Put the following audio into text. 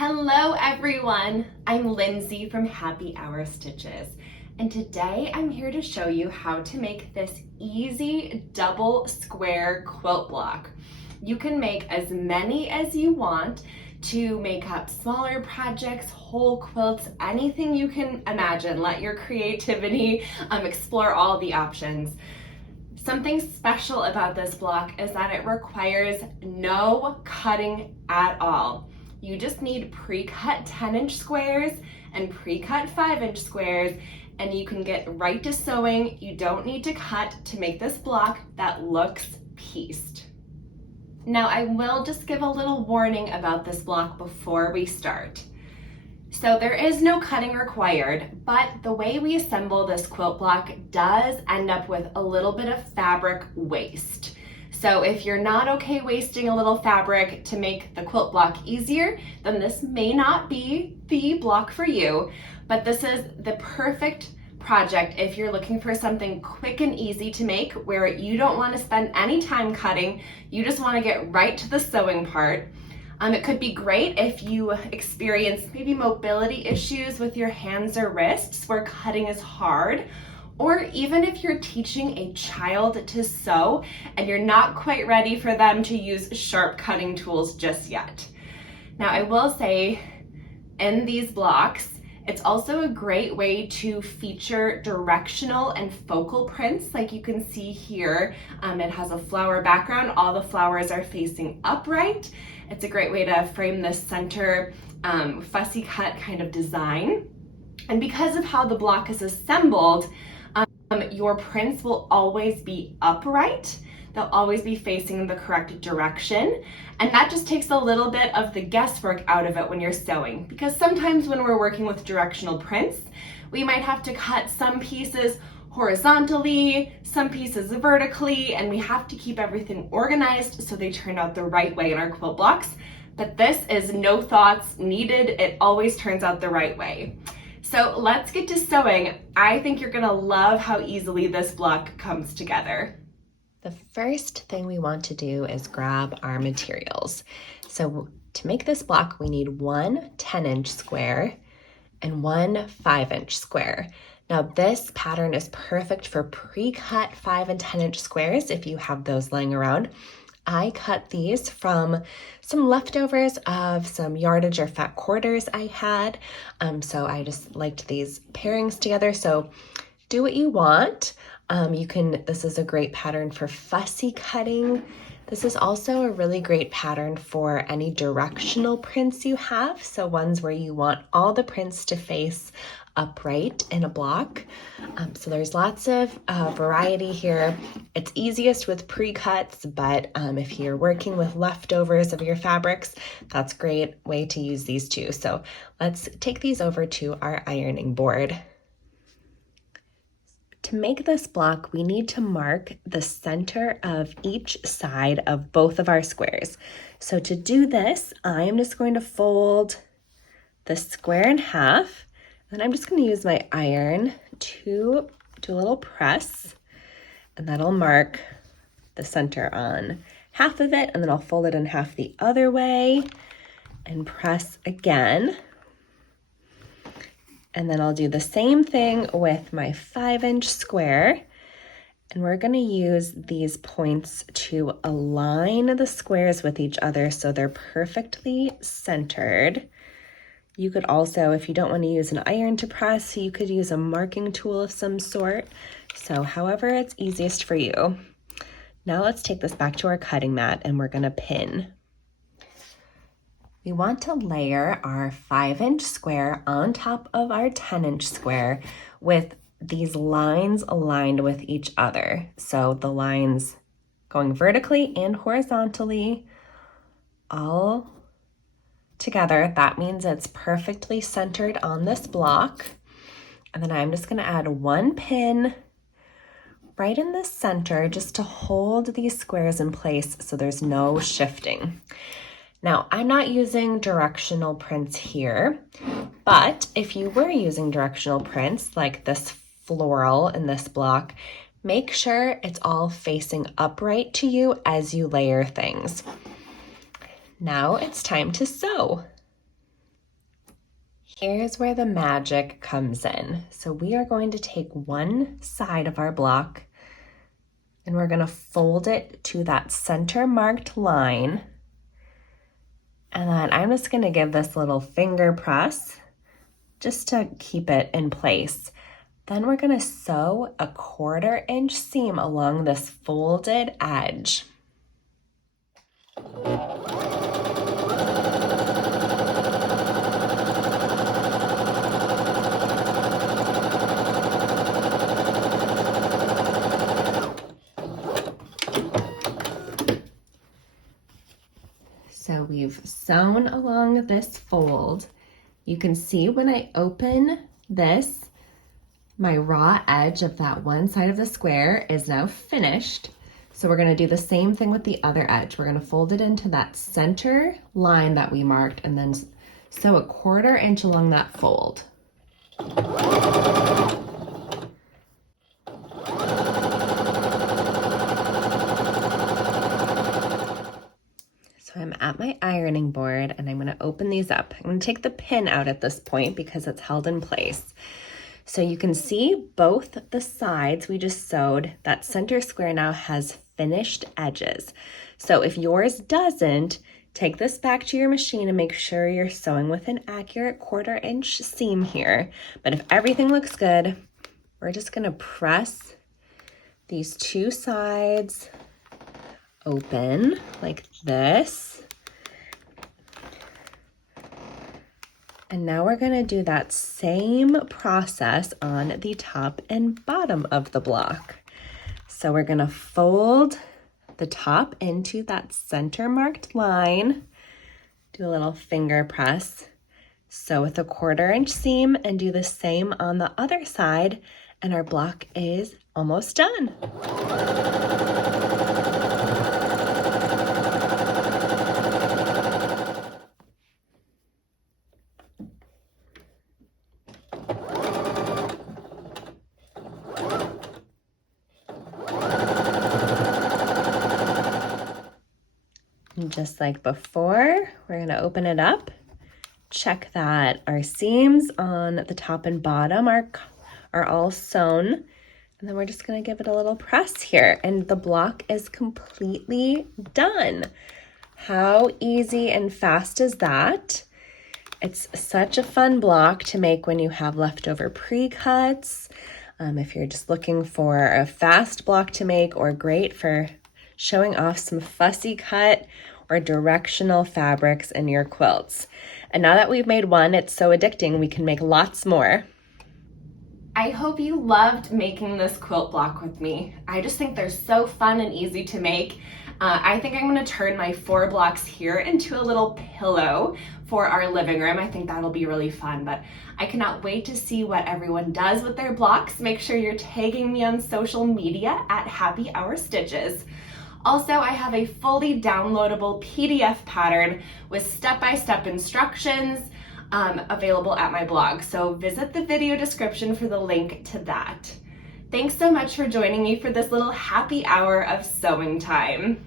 Hello everyone, I'm Lindsay from Happy Hour Stitches, and today I'm here to show you how to make this easy double square quilt block. You can make as many as you want to make up smaller projects, whole quilts, anything you can imagine. Let your creativity explore all the options. Something special about this block is that it requires no cutting at all. You just need pre-cut 10-inch squares and pre-cut 5-inch squares, and you can get right to sewing. You don't need to cut to make this block that looks pieced. Now I will just give a little warning about this block before we start. So there is no cutting required, but the way we assemble this quilt block does end up with a little bit of fabric waste. So if you're not okay wasting a little fabric to make the quilt block easier, then this may not be the block for you, but this is the perfect project if you're looking for something quick and easy to make where you don't want to spend any time cutting, you just want to get right to the sewing part. It could be great if you experience maybe mobility issues with your hands or wrists where cutting is hard, or even if you're teaching a child to sew and you're not quite ready for them to use sharp cutting tools just yet. Now I will say in these blocks, it's also a great way to feature directional and focal prints like you can see here. It has a flower background, all the flowers are facing upright. It's a great way to frame the center fussy cut kind of design. And because of how the block is assembled, your prints will always be upright. They'll always be facing the correct direction. And that just takes a little bit of the guesswork out of it when you're sewing. Because sometimes when we're working with directional prints, we might have to cut some pieces horizontally, some pieces vertically, and we have to keep everything organized so they turn out the right way in our quilt blocks. But this is no thoughts needed. It always turns out the right way. So let's get to sewing. I think you're gonna love how easily this block comes together. The first thing we want to do is grab our materials. So to make this block, we need one 10-inch square and one 5-inch square. Now this pattern is perfect for pre-cut 5 and 10-inch squares if you have those laying around. I cut these from some leftovers of some yardage or fat quarters I had. So I just liked these pairings together. So do what you want. This is a great pattern for fussy cutting. This is also a really great pattern for any directional prints you have. So ones where you want all the prints to face upright in a block. So there's lots of variety here. It's easiest with pre-cuts, but if you're working with leftovers of your fabrics, that's a great way to use these too. So let's take these over to our ironing board. To make this block, we need to mark the center of each side of both of our squares. So to do this, I'm just going to fold the square in half, and I'm just going to use my iron to do a little press, and that'll mark the center on half of it, and then I'll fold it in half the other way and press again. And then I'll do the same thing with my 5-inch square. And we're going to use these points to align the squares with each other so they're perfectly centered. You could also, if you don't want to use an iron to press, you could use a marking tool of some sort. So however it's easiest for you. Now let's take this back to our cutting mat and we're going to pin. We want to layer our 5-inch square on top of our 10-inch square with these lines aligned with each other. So the lines going vertically and horizontally all together. That means it's perfectly centered on this block. And then I'm just going to add one pin right in the center just to hold these squares in place so there's no shifting. Now, I'm not using directional prints here, but if you were using directional prints like this floral in this block, make sure it's all facing upright to you as you layer things. Now it's time to sew. Here's where the magic comes in. So we are going to take one side of our block and we're going to fold it to that center marked line. And then I'm just going to give this little finger press just to keep it in place. Then we're going to sew a 1/4 inch seam along this folded edge. So we've sewn along this fold. You can see when I open this, my raw edge of that one side of the square is now finished. So we're going to do the same thing with the other edge. We're going to fold it into that center line that we marked and then sew a 1/4 inch along that fold. So I'm at my ironing board and I'm going to open these up. I'm going to take the pin out at this point because it's held in place. So you can see both the sides we just sewed, that center square now has finished edges. So if yours doesn't, take this back to your machine and make sure you're sewing with an accurate 1/4 inch seam here. But if everything looks good, we're just going to press these two sides open like this. And now we're going to do that same process on the top and bottom of the block. So we're going to fold the top into that center marked line, do a little finger press, sew with a 1/4 inch seam, and do the same on the other side, and our block is almost done. And just like before, we're going to open it up, check that our seams on the top and bottom are all sewn, and then we're just going to give it a little press here, and the block is completely done. How easy and fast is that? It's such a fun block to make when you have leftover pre-cuts, if you're just looking for a fast block to make, or great for showing off some fussy cut or directional fabrics in your quilts. And now that we've made one, it's so addicting, we can make lots more. I hope you loved making this quilt block with me. I just think they're so fun and easy to make. I think I'm going to turn my 4 blocks here into a little pillow for our living room. I think that'll be really fun, but I cannot wait to see what everyone does with their blocks. Make sure you're tagging me on social media at Happy Hour Stitches. Also, I have a fully downloadable PDF pattern with step-by-step instructions available at my blog. So visit the video description for the link to that. Thanks so much for joining me for this little happy hour of sewing time.